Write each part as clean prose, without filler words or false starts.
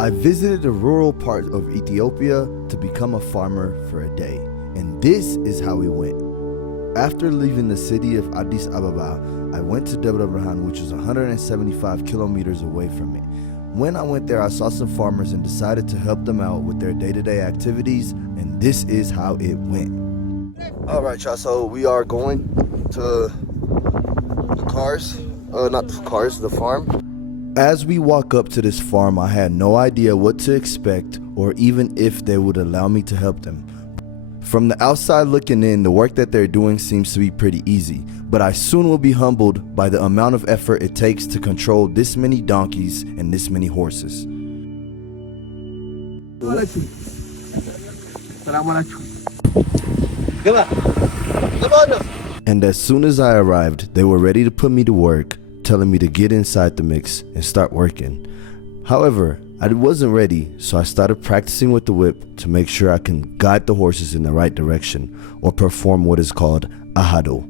I visited a rural part of Ethiopia to become a farmer for a day, and this is how it went. After leaving the city of Addis Ababa, I went to Debre Birhan, which is 175 kilometers away from it. When I went there, I saw some farmers and decided to help them out with their day-to-day activities, and this is how it went. All right, y'all, so we are going to the farm. As we walk up to this farm, I had no idea what to expect or even if they would allow me to help them. From the outside looking in, the work that they're doing seems to be pretty easy, but I soon will be humbled by the amount of effort it takes to control this many donkeys and this many horses. And as soon as I arrived, they were ready to put me to work, telling me to get inside the mix and start working. However, I wasn't ready, so I started practicing with the whip to make sure I can guide the horses in the right direction or perform what is called ahado.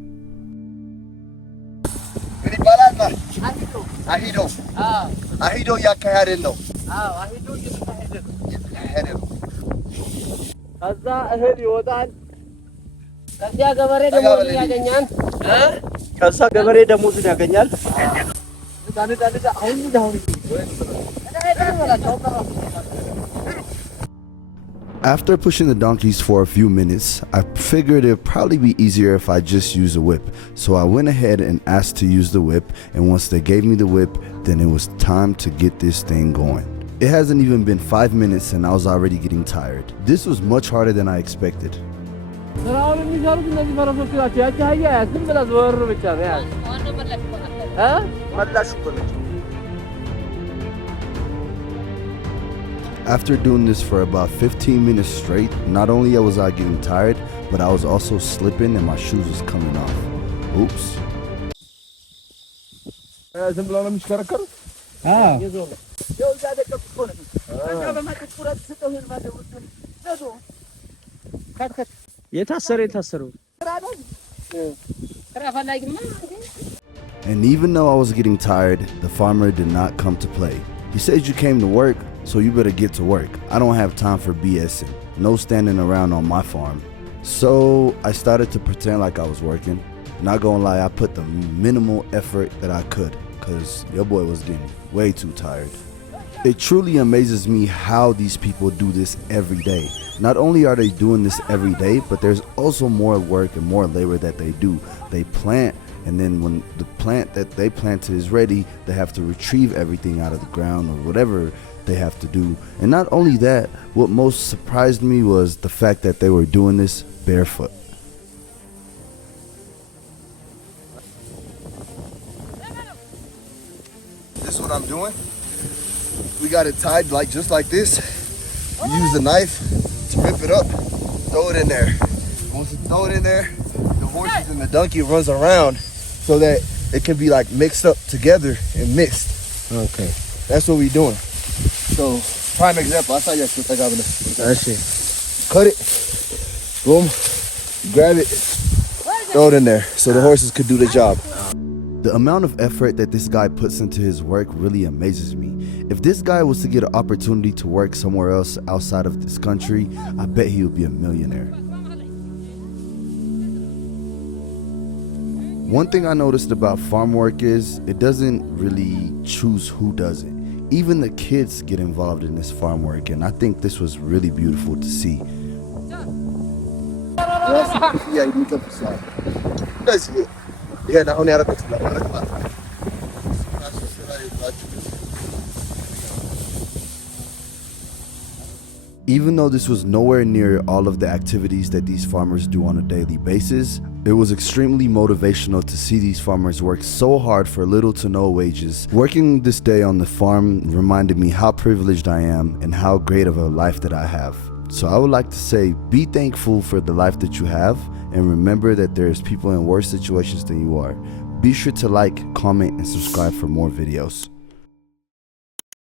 After pushing the donkeys for a few minutes, I figured it'd probably be easier if I just use a whip. So I went ahead and asked to use the whip, and once they gave me the whip, then it was time to get this thing going. It hasn't even been 5 minutes and I was already getting tired. This was much harder than I expected. After doing this for about 15 minutes straight, not only was I getting tired, but I was also slipping and my shoes was coming off. Oops. And even though I was getting tired, the farmer did not come to play. He said, "You came to work, so you better get to work. I don't have time for BSing. No standing around on my farm." So I started to pretend like I was working. Not gonna lie, I put the minimal effort that I could, cause your boy was getting way too tired. It truly amazes me how these people do this every day. Not only are they doing this every day, but there's also more work and more labor that they do. They plant, and then when the plant that they planted is ready, they have to retrieve everything out of the ground or whatever they have to do. And not only that, what most surprised me was the fact that they were doing this barefoot. This is what I'm doing. We got it tied just like this. We use the knife to rip it up, throw it in there. Once you throw it in there, the horses and the donkey runs around so that it can be like mixed up together and mixed. Okay. That's what we're doing. So, prime example, I saw you cut it, boom, grab it, throw it in there so the horses could do the job. The amount of effort that this guy puts into his work really amazes me. If this guy was to get an opportunity to work somewhere else outside of this country, I bet he would be a millionaire. One thing I noticed about farm work is it doesn't really choose who does it. Even the kids get involved in this farm work, and I think this was really beautiful to see. Even though this was nowhere near all of the activities that these farmers do on a daily basis, it was extremely motivational to see these farmers work so hard for little to no wages. Working this day on the farm reminded me how privileged I am and how great of a life that I have. So I would like to say, be thankful for the life that you have, and remember that there's people in worse situations than you are. Be sure to like, comment, and subscribe for more videos.